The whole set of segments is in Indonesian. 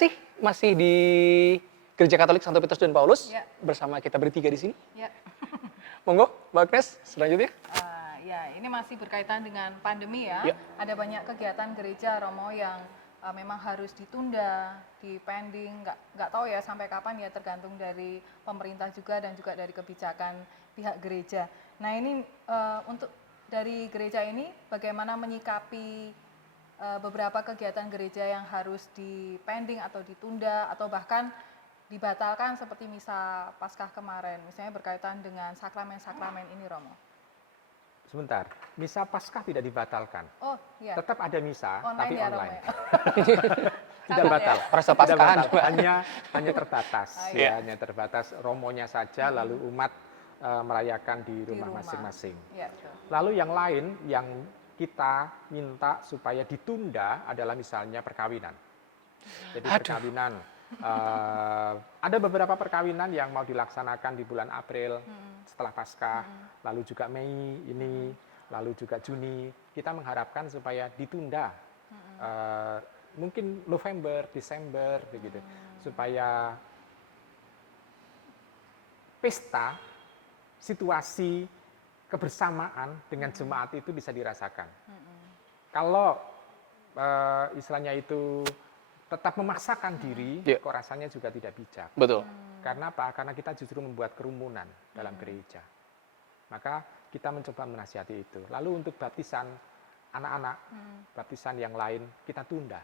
kasih masih di Gereja Katolik Santo Petrus dan Paulus Ya. bersama kita bertiga di sini. Ya. Monggo, Mbak Agnes, selanjutnya. Ya, ini masih berkaitan dengan pandemi ya. Ya. Ada banyak kegiatan gereja Romo yang memang harus ditunda, dipending, nggak tahu ya sampai kapan ya, tergantung dari pemerintah juga dan juga dari kebijakan pihak gereja. Nah ini untuk dari gereja ini bagaimana menyikapi beberapa kegiatan gereja yang harus dipending atau ditunda atau bahkan dibatalkan seperti misa Paskah kemarin, misalnya berkaitan dengan sakramen-sakramen ini, Romo. Sebentar, misa Paskah tidak dibatalkan. Oh, iya. Tetap ada misa, tapi ya, online. Romo, ya. Tidak batal. Rasa Tidak Paskahan. batal. Hanya terbatas. Iya. Hanya terbatas romonya saja, lalu umat merayakan di rumah masing-masing. Iya, betul. Lalu yang lain yang kita minta supaya ditunda adalah misalnya perkawinan. Jadi perkawinan, ada beberapa perkawinan yang mau dilaksanakan di bulan April setelah Paskah, lalu juga Mei ini, lalu juga Juni. Kita mengharapkan supaya ditunda, mungkin November, Desember, begitu, supaya pesta, situasi kebersamaan dengan jemaat itu bisa dirasakan. Kalau istilahnya itu tetap memaksakan diri, kok rasanya juga tidak bijak. Betul. Karena apa? Karena kita justru membuat kerumunan dalam gereja. Maka kita mencoba menasihati itu. Lalu untuk baptisan anak-anak, baptisan yang lain kita tunda.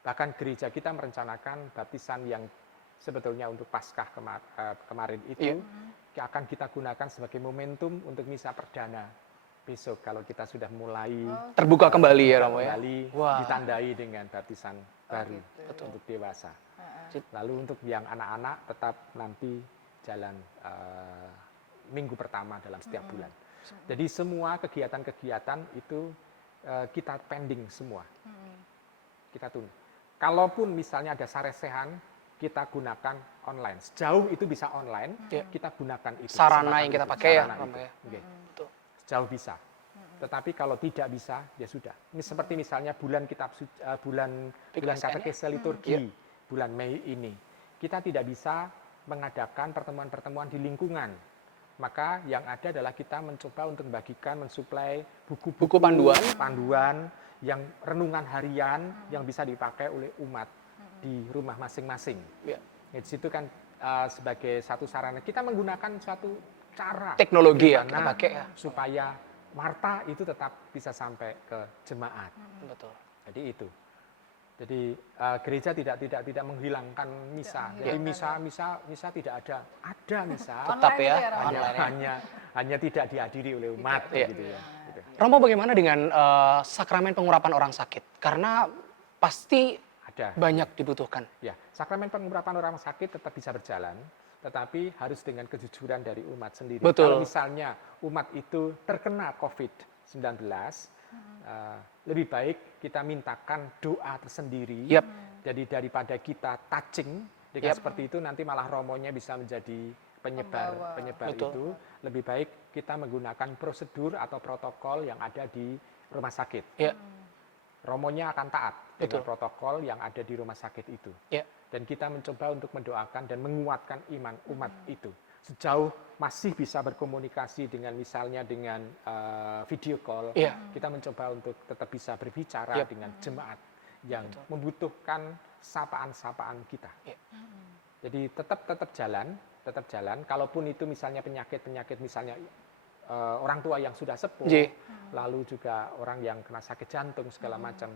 Bahkan gereja kita merencanakan baptisan yang sebetulnya untuk Paskah kemarin itu akan kita gunakan sebagai momentum untuk misa perdana. Besok kalau kita sudah mulai Terbuka kembali ya, Romo ya. kembali, Wah. ditandai dengan baptisan baru gitu. untuk dewasa. Lalu untuk yang anak-anak tetap nanti jalan minggu pertama dalam setiap bulan. Jadi semua kegiatan-kegiatan itu kita pending semua. Kita tunda. Kalaupun misalnya ada saresehan, kita gunakan online. Sejauh itu bisa online, kita gunakan itu. Sarana yang kita pakai ya, Sarana Romo itu. ya. Oke. Betul. Sejauh bisa. Tetapi kalau tidak bisa, ya sudah. Ini seperti misalnya bulan bulan katekese liturgi, bulan Mei ini. Kita tidak bisa mengadakan pertemuan-pertemuan di lingkungan. Maka yang ada adalah kita mencoba untuk membagikan, mensuplai buku-buku panduan yang renungan harian yang bisa dipakai oleh umat di rumah masing-masing. Ya. Di situ kan sebagai satu sarana kita menggunakan suatu cara Teknologi ya, kita bagaimana pakai ya. supaya Marta itu tetap bisa sampai ke jemaat. Betul. Jadi itu. Jadi gereja tidak menghilangkan misa. Jadi misa tidak ada. Ada misa. Tetap Online ya, itu ya, Romo? online. hanya tidak dihadiri oleh umat gitu ya. Gitu. Romo, bagaimana dengan sakramen pengurapan orang sakit? Karena pasti Ada. banyak dibutuhkan. Ya, sakramen pengurapan orang sakit tetap bisa berjalan, tetapi harus dengan kejujuran dari umat sendiri. Betul. Kalau misalnya umat itu terkena COVID-19, lebih baik kita mintakan doa tersendiri. Yap. Jadi daripada kita touching dengan seperti itu, nanti malah romonya bisa menjadi penyebar Betul. itu. Lebih baik kita menggunakan prosedur atau protokol yang ada di rumah sakit. Ya. Romonya akan taat dengan Betul. protokol yang ada di rumah sakit itu. Ya. Dan kita mencoba untuk mendoakan dan menguatkan iman umat itu. Sejauh masih bisa berkomunikasi dengan misalnya dengan video call, kita mencoba untuk tetap bisa berbicara dengan jemaat yang membutuhkan sapaan-sapaan kita. Jadi tetap jalan. Kalaupun itu misalnya penyakit misalnya orang tua yang sudah sepuh, lalu juga orang yang kena sakit jantung segala macam,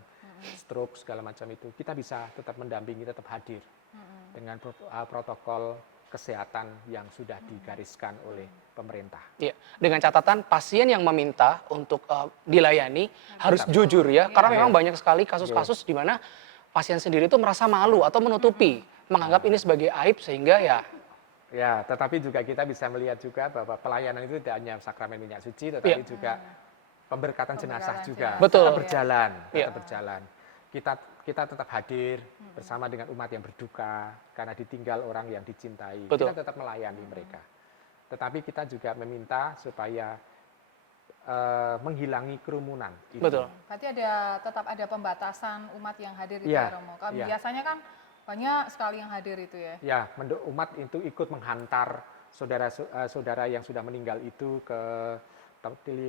stroke segala macam itu, kita bisa tetap mendampingi, tetap hadir dengan protokol kesehatan yang sudah digariskan oleh pemerintah. Iya, dengan catatan pasien yang meminta untuk dilayani harus jujur ya, karena memang banyak sekali kasus-kasus di mana pasien sendiri itu merasa malu atau menutupi, menganggap ini sebagai aib sehingga Ya, tetapi juga kita bisa melihat juga bahwa pelayanan itu tidak hanya sakramen minyak suci, tetapi juga pemberkatan jenazah juga. Betul. Tetap berjalan. Kita tetap hadir bersama dengan umat yang berduka karena ditinggal orang yang dicintai. Betul. Kita tetap melayani mereka. Tetapi kita juga meminta supaya menghilangi kerumunan. Itu. Betul. Berarti tetap ada pembatasan umat yang hadir itu Iya, ya Romo. Kalau iya. biasanya kan banyak sekali yang hadir itu ya. Ya, umat itu ikut menghantar saudara yang sudah meninggal itu ke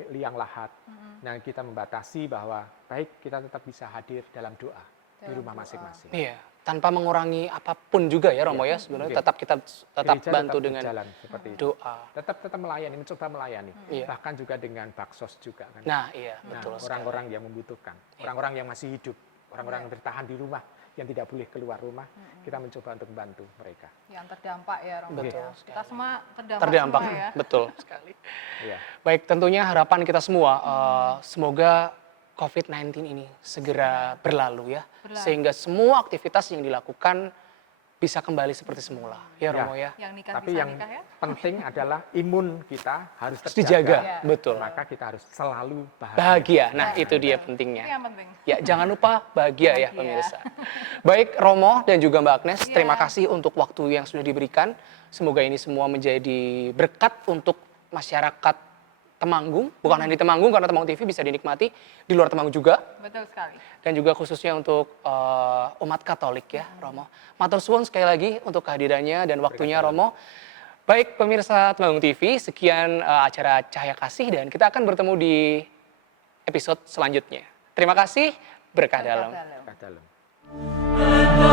liang lahat. Nah, kita membatasi bahwa baik kita tetap bisa hadir dalam doa di Dalam rumah doa. masing-masing. Iya, tanpa mengurangi apapun juga ya Romo ya sebenarnya Oke. tetap kita Gereja bantu tetap dengan berjalan seperti itu. doa. Tetap melayani, mencoba melayani. Iya. Bahkan juga dengan baksos juga kan. Nah, iya Nah, betul sekali. orang-orang yang membutuhkan, orang-orang yang masih hidup, orang-orang yang bertahan di rumah, yang tidak boleh keluar rumah, kita mencoba untuk membantu mereka. Yang terdampak ya Romo Betul ya. sekali. Kita semua Terdampak, semua ya. betul sekali. Iya. Baik, tentunya harapan kita semua semoga COVID-19 ini segera berlalu ya, sehingga semua aktivitas yang dilakukan bisa kembali seperti semula, ya Romo ya. Yang nikah Tapi bisa yang nikah ya. penting adalah imun kita harus Harus terjaga. dijaga, Ya. betul. Maka kita harus selalu bahagia. Bahagia, nah Ya, itu dia betul. pentingnya. Itu yang penting. Ya, jangan lupa bahagia ya Bahagia. pemirsa. Baik Romo dan juga Mbak Agnes, Iya. terima kasih untuk waktu yang sudah diberikan. Semoga ini semua menjadi berkat untuk masyarakat Temanggung, bukan hanya di Temanggung karena Temanggung TV bisa dinikmati di luar Temanggung juga. Betul sekali. Dan juga khususnya untuk umat Katolik ya Romo. Matur suwun sekali lagi untuk kehadirannya dan waktunya Romo. Baik pemirsa Temanggung TV, sekian acara Cahaya Kasih dan kita akan bertemu di episode selanjutnya. Terima kasih, berkah dalam. Berkah dalam.